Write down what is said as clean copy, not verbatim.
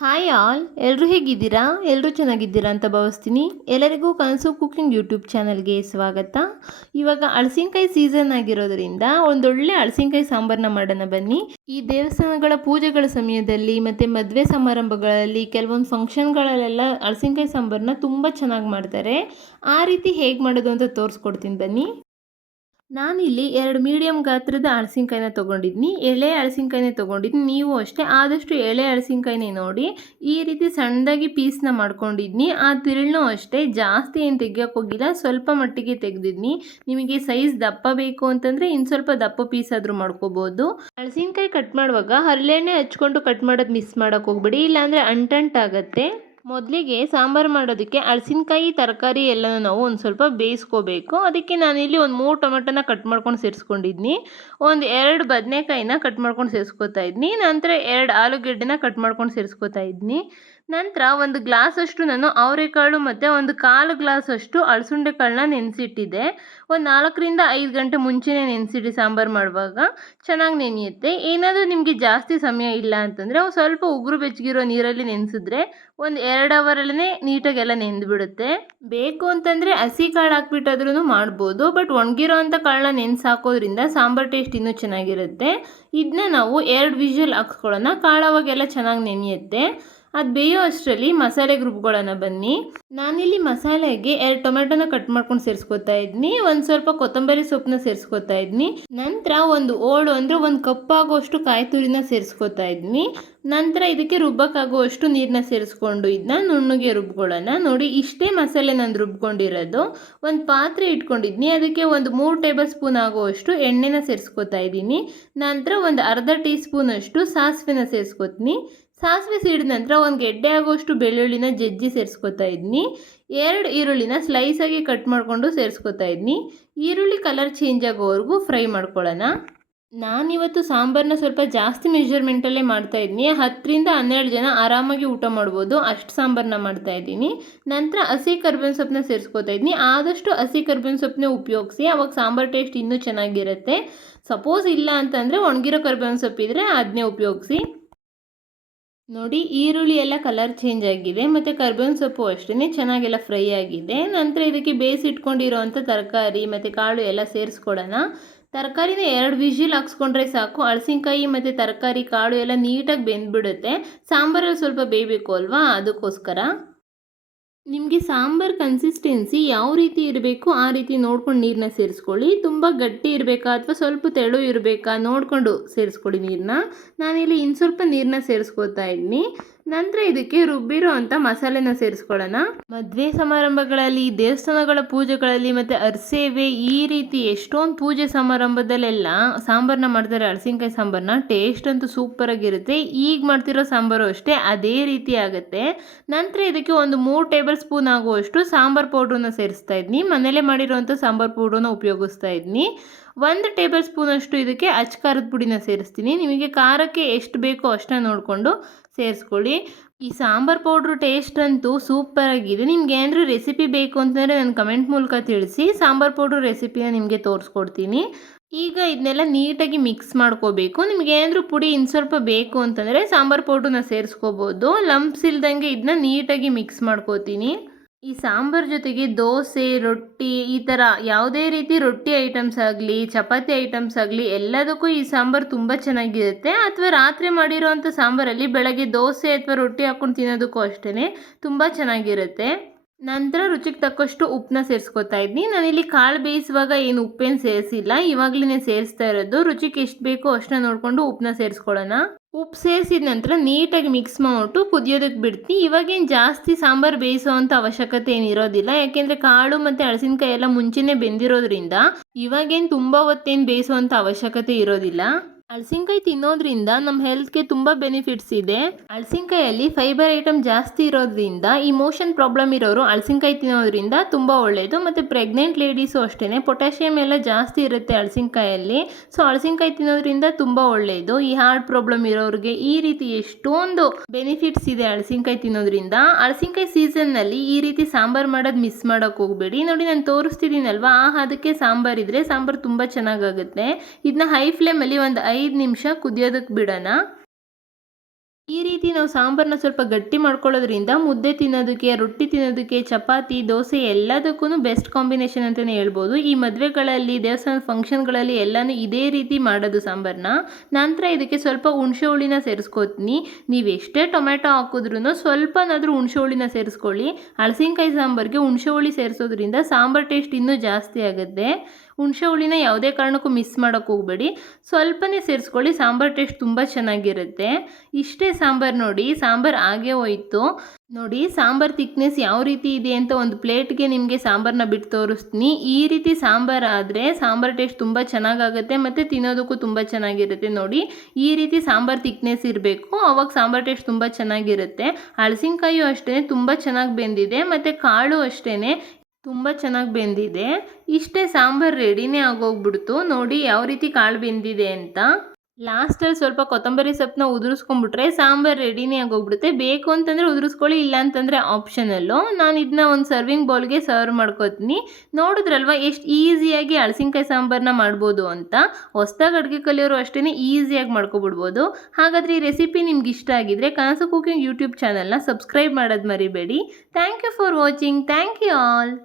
Hi all, ಎಲ್ಲರೂ ಹೇಗಿದ್ದೀರಾ? ಎಲ್ಲರೂ ಚೆನ್ನಾಗಿದ್ದೀರಾ ಅಂತ ಭಾವಿಸ್ತೀನಿ. ಎಲ್ಲರಿಗೂ ಕನಸು ಕುಕಿಂಗ್ ಯೂಟ್ಯೂಬ್ ಚಾನಲ್ಗೆ ಸ್ವಾಗತ. ಇವಾಗ ಹಲಸಿನಕಾಯಿ ಸೀಸನ್ ಆಗಿರೋದ್ರಿಂದ ಒಂದೊಳ್ಳೆ ಹಲಸಿನಕಾಯಿ ಸಾಂಬಾರನ್ನ ಮಾಡೋಣ ಬನ್ನಿ. ಈ ದೇವಸ್ಥಾನಗಳ ಪೂಜೆಗಳ ಸಮಯದಲ್ಲಿ ಮತ್ತು ಮದುವೆ ಸಮಾರಂಭಗಳಲ್ಲಿ ಕೆಲವೊಂದು ಫಂಕ್ಷನ್ಗಳಲ್ಲೆಲ್ಲ ಹಲಸಿನಕಾಯಿ ಸಾಂಬಾರನ್ನ ತುಂಬ ಚೆನ್ನಾಗಿ ಮಾಡ್ತಾರೆ. ಆ ರೀತಿ ಹೇಗೆ ಮಾಡೋದು ಅಂತ ತೋರಿಸ್ಕೊಡ್ತೀನಿ ಬನ್ನಿ. ನಾನಿಲ್ಲಿ 2 ಮೀಡಿಯಮ್ ಗಾತ್ರದ ಹಲಸಿನಕಾಯಿನ ತೊಗೊಂಡಿದ್ದೀನಿ. ಎಳೆ ಹಲಸಿನಕಾಯಿನೇ ತೊಗೊಂಡಿದ್ದೀನಿ. ನೀವು ಅಷ್ಟೇ ಆದಷ್ಟು ಎಳೆ ಹಲಸಿನಕಾಯಿನೇ ನೋಡಿ. ಈ ರೀತಿ ಸಣ್ಣದಾಗಿ ಪೀಸ್ನ ಮಾಡ್ಕೊಂಡಿದ್ದೀನಿ. ಆ ತಿರುಳನ್ನೂ ಅಷ್ಟೇ ಜಾಸ್ತಿ ಏನು ತೆಗಿಯೋಕೆ ಹೋಗಿಲ್ಲ, ಸ್ವಲ್ಪ ಮಟ್ಟಿಗೆ ತೆಗೆದಿದ್ದೀನಿ. ನಿಮಗೆ ಸೈಜ್ ದಪ್ಪ ಬೇಕು ಅಂತಂದರೆ ಇನ್ನು ಸ್ವಲ್ಪ ದಪ್ಪ ಪೀಸ್ ಆದರೂ ಮಾಡ್ಕೋಬೋದು. ಹಲಸಿನಕಾಯಿ ಕಟ್ ಮಾಡುವಾಗ ಹರಳೆಣ್ಣೆ ಹಚ್ಕೊಂಡು ಕಟ್ ಮಾಡೋದು ಮಿಸ್ ಮಾಡೋಕೆ ಹೋಗ್ಬೇಡಿ, ಇಲ್ಲಾಂದರೆ ಅಂಟಂಟಾಗತ್ತೆ. ಮೊದಲಿಗೆ ಸಾಂಬಾರು ಮಾಡೋದಕ್ಕೆ ಹಲಸಿನಕಾಯಿ ತರಕಾರಿ ಎಲ್ಲನೂ ನಾವು ಒಂದು ಸ್ವಲ್ಪ ಬೇಯಿಸ್ಕೋಬೇಕು. ಅದಕ್ಕೆ ನಾನಿಲ್ಲಿ ಒಂದು 3 ಟೊಮೆಟೊನ ಕಟ್ ಮಾಡ್ಕೊಂಡು ಸೇರಿಸ್ಕೊಂಡಿದ್ನಿ. ಒಂದು 2 ಬದನೆಕಾಯಿನ ಕಟ್ ಮಾಡ್ಕೊಂಡು ಸೇರಿಸ್ಕೊತಾ ಇದ್ನಿ. ನಂತರ 2 ಆಲೂಗೆಡ್ಡೆನ ಕಟ್ ಮಾಡ್ಕೊಂಡು ಸೇರಿಸ್ಕೊತಾ ಇದ್ನಿ. ನಂತರ ಒಂದು ಗ್ಲಾಸಷ್ಟು ನಾನು ಅವರೆಕಾಳು ಮತ್ತು ಒಂದು 1/4 ಗ್ಲಾಸಷ್ಟು ಅಲಸಂಡೆ ಕಾಳನ್ನ ನೆನೆಸಿಟ್ಟಿದ್ದೆ. ಒಂದು 4ರಿಂದ 5 ಗಂಟೆ ಮುಂಚೆನೇ ನೆನೆಸಿಡಿ. ಸಾಂಬಾರು ಮಾಡುವಾಗ ಚೆನ್ನಾಗಿ ನೆನೆಯುತ್ತೆ. ಏನಾದರೂ ನಿಮಗೆ ಜಾಸ್ತಿ ಸಮಯ ಇಲ್ಲ ಅಂತಂದರೆ ಸ್ವಲ್ಪ ಉಗುರು ಬೆಚ್ಚಗಿರೋ ನೀರಲ್ಲಿ ನೆನೆಸಿದ್ರೆ ಒಂದು 2 ಅವರಲ್ಲೇ ನೀಟಾಗೆಲ್ಲ ನೆಂದುಬಿಡುತ್ತೆ. ಬೇಕು ಅಂತಂದರೆ ಹಸಿ ಕಾಳು ಹಾಕ್ಬಿಟ್ಟಾದ್ರೂ ಮಾಡ್ಬೋದು, ಬಟ್ ಒಣಗಿರೋ ಅಂಥ ಕಾಳನ್ನ ನೆನೆಸಿ ಹಾಕೋದ್ರಿಂದ ಸಾಂಬಾರು ಟೇಸ್ಟ್ ಇನ್ನೂ ಚೆನ್ನಾಗಿರುತ್ತೆ. ಇದನ್ನ ನಾವು 2 ವಿಷಲ್ ಹಾಕ್ಸ್ಕೊಳ್ಳೋಣ. ಕಾಳವಾಗೆಲ್ಲ ಚೆನ್ನಾಗಿ ನೆನೆಯುತ್ತೆ. ಅದು ಬೇಯೋ ಅಷ್ಟರಲ್ಲಿ ಮಸಾಲೆಗೆ ರುಬ್ಕೊಳ್ಳೋಣ ಬನ್ನಿ. ನಾನಿಲ್ಲಿ ಮಸಾಲೆಗೆ 2 ಟೊಮೆಟೊನ ಕಟ್ ಮಾಡ್ಕೊಂಡು ಸೇರಿಸ್ಕೊತಾ ಇದ್ನಿ. ಒಂದು ಸ್ವಲ್ಪ ಕೊತ್ತಂಬರಿ ಸೊಪ್ಪನ್ನ ಸೇರಿಸ್ಕೊತಾ ಇದ್ನಿ. ನಂತರ ಒಂದು ಓಳು ಅಂದರೆ ಒಂದು ಕಪ್ಪಾಗುವಷ್ಟು ಕಾಯಿ ತುರಿನ ಸೇರಿಸ್ಕೊತಾ ಇದ್ನಿ. ನಂತರ ಇದಕ್ಕೆ ರುಬ್ಬಕ್ಕಾಗುವಷ್ಟು ನೀರನ್ನ ಸೇರಿಸ್ಕೊಂಡು ಇದನ್ನ ನುಣ್ಣಗೆ ರುಬ್ಕೊಳ್ಳೋಣ. ನೋಡಿ, ಇಷ್ಟೇ ಮಸಾಲೆ ನಾನು ರುಬ್ಕೊಂಡಿರೋದು. ಒಂದು ಪಾತ್ರೆ ಇಟ್ಕೊಂಡಿದ್ನಿ. ಅದಕ್ಕೆ ಒಂದು 3 ಟೇಬಲ್ ಸ್ಪೂನ್ ಆಗುವಷ್ಟು ಎಣ್ಣೆನ ಸೇರಿಸ್ಕೊತಾ ಇದ್ದೀನಿ. ನಂತರ ಒಂದು ಅರ್ಧ ಟೀ ಸ್ಪೂನ್ ಅಷ್ಟು ಸಾಸಿವೆನ ಸೇರಿಸ್ಕೊತೀನಿ. ಸಾಸಿವೆ ಸಿಡಿದ ನಂತರ ಒಂದು ಗೆಡ್ಡೆ ಆಗುವಷ್ಟು ಬೆಳ್ಳುಳ್ಳಿನ ಜಜ್ಜಿ ಸೇರಿಸ್ಕೊತಾ ಇದ್ನಿ. 2 ಈರುಳ್ಳಿನ ಸ್ಲೈಸಾಗಿ ಕಟ್ ಮಾಡಿಕೊಂಡು ಸೇರಿಸ್ಕೊತಾ ಇದ್ನಿ. ಈರುಳ್ಳಿ ಕಲರ್ ಚೇಂಜ್ ಆಗೋವರೆಗೂ ಫ್ರೈ ಮಾಡ್ಕೊಳ್ಳೋಣ. ನಾನಿವತ್ತು ಸಾಂಬಾರನ್ನ ಸ್ವಲ್ಪ ಜಾಸ್ತಿ ಮೆಷರ್ಮೆಂಟಲ್ಲೇ ಮಾಡ್ತಾಯಿದ್ದೀನಿ. 10ರಿಂದ 12 ಜನ ಆರಾಮಾಗಿ ಊಟ ಮಾಡ್ಬೋದು, ಅಷ್ಟು ಸಾಂಬಾರನ್ನ ಮಾಡ್ತಾಯಿದ್ದೀನಿ. ನಂತರ ಹಸಿ ಕರ್ಬೇವಿನ ಸೊಪ್ಪನ್ನ ಸೇರಿಸ್ಕೊತಾ ಇದ್ದೀನಿ. ಆದಷ್ಟು ಹಸಿ ಕರ್ಬೇವಿನ ಸೊಪ್ಪನ್ನೇ ಉಪಯೋಗಿಸಿ, ಅವಾಗ ಸಾಂಬಾರು ಟೇಸ್ಟ್ ಇನ್ನೂ ಚೆನ್ನಾಗಿರುತ್ತೆ. ಸಪೋಸ್ ಇಲ್ಲ ಅಂತಂದರೆ ಒಣಗಿರೋ ಕರ್ಬೇವಿನ ಸೊಪ್ಪಿದ್ರೆ ಅದನ್ನೇ ಉಪಯೋಗಿಸಿ. ನೋಡಿ, ಈರುಳ್ಳಿ ಎಲ್ಲ ಕಲರ್ ಚೇಂಜ್ ಆಗಿದೆ ಮತ್ತು ಕರ್ಬೇವಿನ ಸೊಪ್ಪು ಅಷ್ಟೇ ಚೆನ್ನಾಗೆಲ್ಲ ಫ್ರೈ ಆಗಿದೆ. ನಂತರ ಇದಕ್ಕೆ ಬೇಯಿಸಿಟ್ಕೊಂಡಿರೋ ಅಂಥ ತರಕಾರಿ ಮತ್ತು ಕಾಳು ಎಲ್ಲ ಸೇರಿಸ್ಕೊಡೋಣ. ತರಕಾರಿನ 2 ವಿಷಿಲ್ ಹಾಕ್ಸ್ಕೊಂಡ್ರೆ ಸಾಕು. ಹಲಸಿನಕಾಯಿ ಮತ್ತು ತರಕಾರಿ ಕಾಳು ಎಲ್ಲ ನೀಟಾಗಿ ಬೆಂದ್ಬಿಡುತ್ತೆ. ಸಾಂಬಾರಲ್ಲಿ ಸ್ವಲ್ಪ ಬೇಯಬೇಕು ಅಲ್ವಾ, ಅದಕ್ಕೋಸ್ಕರ. ನಿಮಗೆ ಸಾಂಬಾರು ಕನ್ಸಿಸ್ಟೆನ್ಸಿ ಯಾವ ರೀತಿ ಇರಬೇಕು ಆ ರೀತಿ ನೋಡ್ಕೊಂಡು ನೀರನ್ನ ಸೇರಿಸ್ಕೊಳ್ಳಿ. ತುಂಬ ಗಟ್ಟಿ ಇರಬೇಕಾ ಅಥವಾ ಸ್ವಲ್ಪ ತೆಳು ಇರಬೇಕಾ ನೋಡಿಕೊಂಡು ಸೇರಿಸ್ಕೊಳ್ಳಿ ನೀರನ್ನ. ನಾನಿಲ್ಲಿ ಇನ್ನು ಸ್ವಲ್ಪ ನೀರನ್ನ ಸೇರಿಸ್ಕೊತಾ ಇದ್ದೀನಿ. ನಂತರ ಇದಕ್ಕೆ ರುಬ್ಬಿರೋ ಅಂಥ ಮಸಾಲೆನ ಸೇರಿಸ್ಕೊಳ್ಳೋಣ. ಮದುವೆ ಸಮಾರಂಭಗಳಲ್ಲಿ, ದೇವಸ್ಥಾನಗಳ ಪೂಜೆಗಳಲ್ಲಿ ಮತ್ತು ಅರಸೇವೆ ಈ ರೀತಿ ಎಷ್ಟೊಂದು ಪೂಜೆ ಸಮಾರಂಭದಲ್ಲೆಲ್ಲ ಸಾಂಬಾರನ್ನ ಮಾಡ್ತಾರೆ. ಹಲಸಿನಕಾಯಿ ಸಾಂಬಾರನ್ನ ಟೇಸ್ಟ್ ಅಂತೂ ಸೂಪರಾಗಿರುತ್ತೆ. ಈಗ ಮಾಡ್ತಿರೋ ಸಾಂಬಾರು ಅಷ್ಟೇ ಅದೇ ರೀತಿ ಆಗುತ್ತೆ. ನಂತರ ಇದಕ್ಕೆ ಒಂದು 3 ಟೇಬಲ್ ಸ್ಪೂನ್ ಆಗುವಷ್ಟು ಸಾಂಬಾರು ಪೌಡ್ರನ್ನ ಸೇರಿಸ್ತಾ ಇದ್ದೀನಿ. ಮನೇಲೆ ಮಾಡಿರೋಂಥ ಸಾಂಬಾರು ಪೌಡ್ರನ್ನ ಉಪಯೋಗಿಸ್ತಾ ಇದ್ದೀನಿ. 1 ಟೇಬಲ್ ಸ್ಪೂನಷ್ಟು ಇದಕ್ಕೆ ಅಚ್ಚ ಖಾರದ ಪುಡಿನ ಸೇರಿಸ್ತೀನಿ. ನಿಮಗೆ ಖಾರಕ್ಕೆ ಎಷ್ಟು ಬೇಕೋ ಅಷ್ಟನ್ನ ನೋಡಿಕೊಂಡು ಸೇರಿಸ್ಕೊಳ್ಳಿ. ಈ ಸಾಂಬಾರು ಪೌಡ್ರು ಟೇಸ್ಟ್ ಅಂತೂ ಸೂಪರಾಗಿದೆ. ನಿಮ್ಗೆ ಏನಾದರೂ ರೆಸಿಪಿ ಬೇಕು ಅಂತಂದರೆ ನನ್ನ ಕಮೆಂಟ್ ಮೂಲಕ ತಿಳಿಸಿ. ಸಾಂಬಾರು ಪೌಡ್ರು ರೆಸಿಪಿನ ನಿಮಗೆ ತೋರಿಸ್ಕೊಡ್ತೀನಿ. ಈಗ ಇದನ್ನೆಲ್ಲ ನೀಟಾಗಿ ಮಿಕ್ಸ್ ಮಾಡ್ಕೋಬೇಕು. ನಿಮ್ಗೆ ಏನಾದರೂ ಪುಡಿ ಇನ್ನು ಸ್ವಲ್ಪ ಬೇಕು ಅಂತಂದರೆ ಸಾಂಬಾರು ಪೌಡ್ರನ್ನ ಸೇರಿಸ್ಕೋಬೋದು. ಲಂಪ್ಸ್ ಇಲ್ದಂಗೆ ಇದನ್ನ ನೀಟಾಗಿ ಮಿಕ್ಸ್ ಮಾಡ್ಕೋತೀನಿ. ಈ ಸಾಂಬಾರು ಜೊತೆಗೆ ದೋಸೆ, ರೊಟ್ಟಿ, ಈ ಥರ ಯಾವುದೇ ರೀತಿ ರೊಟ್ಟಿ ಐಟಮ್ಸ್ ಆಗಲಿ, ಚಪಾತಿ ಐಟಮ್ಸ್ ಆಗಲಿ ಎಲ್ಲದಕ್ಕೂ ಈ ಸಾಂಬಾರು ತುಂಬ ಚೆನ್ನಾಗಿರುತ್ತೆ. ಅಥವಾ ರಾತ್ರಿ ಮಾಡಿರೋ ಅಂಥ ಸಾಂಬಾರಲ್ಲಿ ಬೆಳಗ್ಗೆ ದೋಸೆ ಅಥವಾ ರೊಟ್ಟಿ ಹಾಕ್ಕೊಂಡು ತಿನ್ನೋದಕ್ಕೂ ಅಷ್ಟೇ ತುಂಬ ಚೆನ್ನಾಗಿರುತ್ತೆ. ನಂತರ ರುಚಿಗೆ ತಕ್ಕಷ್ಟು ಉಪ್ಪನ್ನ ಸೇರಿಸ್ಕೊತಾ ಇದ್ದೀನಿ. ನಾನಿಲ್ಲಿ ಕಾಳು ಬೇಯಿಸುವಾಗ ಏನು ಉಪ್ಪೇನು ಸೇರಿಸಿಲ್ಲ, ಇವಾಗಲೇ ಸೇರಿಸ್ತಾ ಇರೋದು. ರುಚಿಗೆ ಎಷ್ಟು ಬೇಕೋ ಅಷ್ಟನ್ನ ನೋಡಿಕೊಂಡು ಉಪ್ಪನ್ನ ಸೇರಿಸ್ಕೊಳ್ಳೋಣ. ಉಪ್ಪು ಸೇರಿಸಿದ ನಂತರ ನೀಟಾಗಿ ಮಿಕ್ಸ್ ಮಾಡಿಬಿಟ್ಟು ಕುದಿಯೋದಕ್ಕೆ ಬಿಡ್ತೀನಿ. ಇವಾಗೇನು ಜಾಸ್ತಿ ಸಾಂಬಾರು ಬೇಯಿಸೋ ಅಂಥ ಅವಶ್ಯಕತೆ ಏನಿರೋದಿಲ್ಲ, ಯಾಕೆಂದರೆ ಕಾಳು ಮತ್ತು ಹಲಸಿನಕಾಯಿ ಎಲ್ಲ ಮುಂಚೆನೇ ಬೆಂದಿರೋದ್ರಿಂದ ಇವಾಗೇನು ತುಂಬ ಹೊತ್ತೇನು ಬೇಯಿಸೋ ಅಂಥ ಅವಶ್ಯಕತೆ ಇರೋದಿಲ್ಲ. ಹಲಸಿನಕಾಯಿ ತಿನ್ನೋದ್ರಿಂದ ನಮ್ಮ ಹೆಲ್ತ್ಗೆ ತುಂಬ ಬೆನಿಫಿಟ್ಸ್ ಇದೆ. ಹಲಸಿನಕಾಯಲ್ಲಿ ಫೈಬರ್ ಐಟಮ್ ಜಾಸ್ತಿ ಇರೋದ್ರಿಂದ ಈ ಮೋಷನ್ ಪ್ರಾಬ್ಲಮ್ ಇರೋರು ಹಲಸಿನಕಾಯಿ ತಿನ್ನೋದ್ರಿಂದ ತುಂಬ ಒಳ್ಳೆಯದು. ಮತ್ತು ಪ್ರೆಗ್ನೆಂಟ್ ಲೇಡೀಸು ಅಷ್ಟೇ, ಪೊಟ್ಯಾಷಿಯಮ್ ಎಲ್ಲ ಜಾಸ್ತಿ ಇರುತ್ತೆ ಹಲಸಿನಕಾಯಲ್ಲಿ. ಸೊ ಹಲಸಿನಕಾಯಿ ತಿನ್ನೋದ್ರಿಂದ ತುಂಬ ಒಳ್ಳೆಯದು. ಈ ಹಾರ್ಟ್ ಪ್ರಾಬ್ಲಮ್ ಇರೋರಿಗೆ ಈ ರೀತಿ ಎಷ್ಟೊಂದು ಬೆನಿಫಿಟ್ಸ್ ಇದೆ ಹಲಸಿನಕಾಯಿ ತಿನ್ನೋದ್ರಿಂದ. ಹಲಸಿನಕಾಯಿ ಸೀಸನ್ನಲ್ಲಿ ಈ ರೀತಿ ಸಾಂಬಾರು ಮಾಡೋದು ಮಿಸ್ ಮಾಡೋಕ್ಕೆ ಹೋಗಬೇಡಿ. ನೋಡಿ, ನಾನು ತೋರಿಸ್ತಿದ್ದೀನಲ್ವಾ, ಅದಕ್ಕೆ ಸಾಂಬಾರು ಇದ್ದರೆ ಸಾಂಬಾರು ತುಂಬ ಚೆನ್ನಾಗಾಗುತ್ತೆ. ಇದನ್ನ ಹೈ ಫ್ಲೇಮಲ್ಲಿ ಒಂದು 5 ನಿಮಿಷ ಕುದಿಯೋದಕ್ಕೆ ಬಿಡೋಣ. ಈ ರೀತಿ ನಾವು ಸಾಂಬಾರನ್ನ ಸ್ವಲ್ಪ ಗಟ್ಟಿ ಮಾಡ್ಕೊಳ್ಳೋದ್ರಿಂದ ಮುದ್ದೆ ತಿನ್ನೋದಕ್ಕೆ, ರೊಟ್ಟಿ ತಿನ್ನೋದಕ್ಕೆ, ಚಪಾತಿ, ದೋಸೆ ಎಲ್ಲದಕ್ಕೂ ಬೆಸ್ಟ್ ಕಾಂಬಿನೇಷನ್ ಅಂತಲೇ ಹೇಳ್ಬೋದು. ಈ ಮದುವೆಗಳಲ್ಲಿ, ದೇವಸ್ಥಾನದ ಫಂಕ್ಷನ್ಗಳಲ್ಲಿ ಎಲ್ಲನೂ ಇದೇ ರೀತಿ ಮಾಡೋದು ಸಾಂಬಾರನ್ನ. ನಂತರ ಇದಕ್ಕೆ ಸ್ವಲ್ಪ ಹುಣಸೆ ಹುಳಿನ ಸೇರಿಸ್ಕೊತೀನಿ. ನೀವು ಎಷ್ಟೇ ಟೊಮೆಟೊ ಹಾಕಿದ್ರೂ ಸ್ವಲ್ಪನಾದರೂ ಹುಣಸೆ ಹುಳಿನ ಸೇರಿಸ್ಕೊಳ್ಳಿ. ಹಲಸಿನಕಾಯಿ ಸಾಂಬಾರಿಗೆ ಹುಣಸೆ ಹುಳಿ ಸೇರಿಸೋದ್ರಿಂದ ಸಾಂಬಾರು ಟೇಸ್ಟ್ ಇನ್ನೂ ಜಾಸ್ತಿ ಆಗುತ್ತೆ. ಹುಣಸೆ ಹುಳಿನ ಯಾವುದೇ ಕಾರಣಕ್ಕೂ ಮಿಸ್ ಮಾಡೋಕ್ಕೆ ಹೋಗಬೇಡಿ. ಸ್ವಲ್ಪನೇ ಸೇರಿಸ್ಕೊಳ್ಳಿ, ಸಾಂಬಾರು ಟೇಸ್ಟ್ ತುಂಬ ಚೆನ್ನಾಗಿರುತ್ತೆ. ಇಷ್ಟೇ ಸಾಂಬಾರು ನೋಡಿ, ಸಾಂಬಾರು ಆಗೇ ಹೋಯಿತು. ನೋಡಿ ಸಾಂಬಾರು ತಿಕ್ನೆಸ್ ಯಾವ ರೀತಿ ಇದೆ ಅಂತ ಒಂದು ಪ್ಲೇಟ್ಗೆ ನಿಮಗೆ ಸಾಂಬಾರನ್ನ ಬಿಟ್ಟು ತೋರಿಸ್ತೀನಿ. ಈ ರೀತಿ ಸಾಂಬಾರು ಆದರೆ ಸಾಂಬಾರು ಟೇಸ್ಟ್ ತುಂಬ ಚೆನ್ನಾಗಾಗುತ್ತೆ ಮತ್ತು ತಿನ್ನೋದಕ್ಕೂ ತುಂಬ ಚೆನ್ನಾಗಿರುತ್ತೆ. ನೋಡಿ ಈ ರೀತಿ ಸಾಂಬಾರು ತಿಕ್ನೆಸ್ ಇರಬೇಕು, ಆವಾಗ ಸಾಂಬಾರು ಟೇಸ್ಟ್ ತುಂಬ ಚೆನ್ನಾಗಿರುತ್ತೆ. ಹಲಸಿನಕಾಯಿಯೂ ಅಷ್ಟೇ ತುಂಬ ಚೆನ್ನಾಗಿ ಬೆಂದಿದೆ ಮತ್ತು ಕಾಳು ಅಷ್ಟೇ ತುಂಬ ಚೆನ್ನಾಗಿ ಬೆಂದಿದೆ. ಇಷ್ಟೇ ಸಾಂಬಾರು ರೆಡಿನೇ ಆಗೋಗ್ಬಿಡ್ತು. ನೋಡಿ ಯಾವ ರೀತಿ ಕಾಳು ಬೆಂದಿದೆ ಅಂತ. ಲಾಸ್ಟಲ್ಲಿ ಸ್ವಲ್ಪ ಕೊತ್ತಂಬರಿ ಸೊಪ್ಪನ್ನ ಉದುರಿಸ್ಕೊಂಡ್ಬಿಟ್ರೆ ಸಾಂಬಾರು ರೆಡಿನೇ ಆಗೋಗ್ಬಿಡುತ್ತೆ. ಬೇಕು ಅಂತಂದರೆ ಉದುರಿಸ್ಕೊಳ್ಳಿ, ಇಲ್ಲ ಅಂತಂದರೆ ಆಪ್ಷನಲ್ಲು. ನಾನು ಇದನ್ನ ಒಂದು ಸರ್ವಿಂಗ್ ಬೌಲ್ಗೆ ಸರ್ವ್ ಮಾಡ್ಕೋತೀನಿ. ನೋಡಿದ್ರಲ್ವ ಎಷ್ಟು ಈಸಿಯಾಗಿ ಹಲಸಿನಕಾಯಿ ಸಾಂಬಾರನ್ನ ಮಾಡ್ಬೋದು ಅಂತ. ಹೊಸ್ದಾಗಿ ಅಡುಗೆ ಕಲಿಯೋರು ಅಷ್ಟೇ ಈಸಿಯಾಗಿ ಮಾಡ್ಕೊಬಿಡ್ಬೋದು. ಹಾಗಾದರೆ ಈ ರೆಸಿಪಿ ನಿಮ್ಗೆ ಇಷ್ಟ ಆಗಿದ್ರೆ ಕನಸು ಕುಕಿಂಗ್ ಯೂಟ್ಯೂಬ್ ಚಾನಲ್ನ ಸಬ್ಸ್ಕ್ರೈಬ್ ಮಾಡೋದು ಮರಿಬೇಡಿ. Thank you for watching. Thank you all.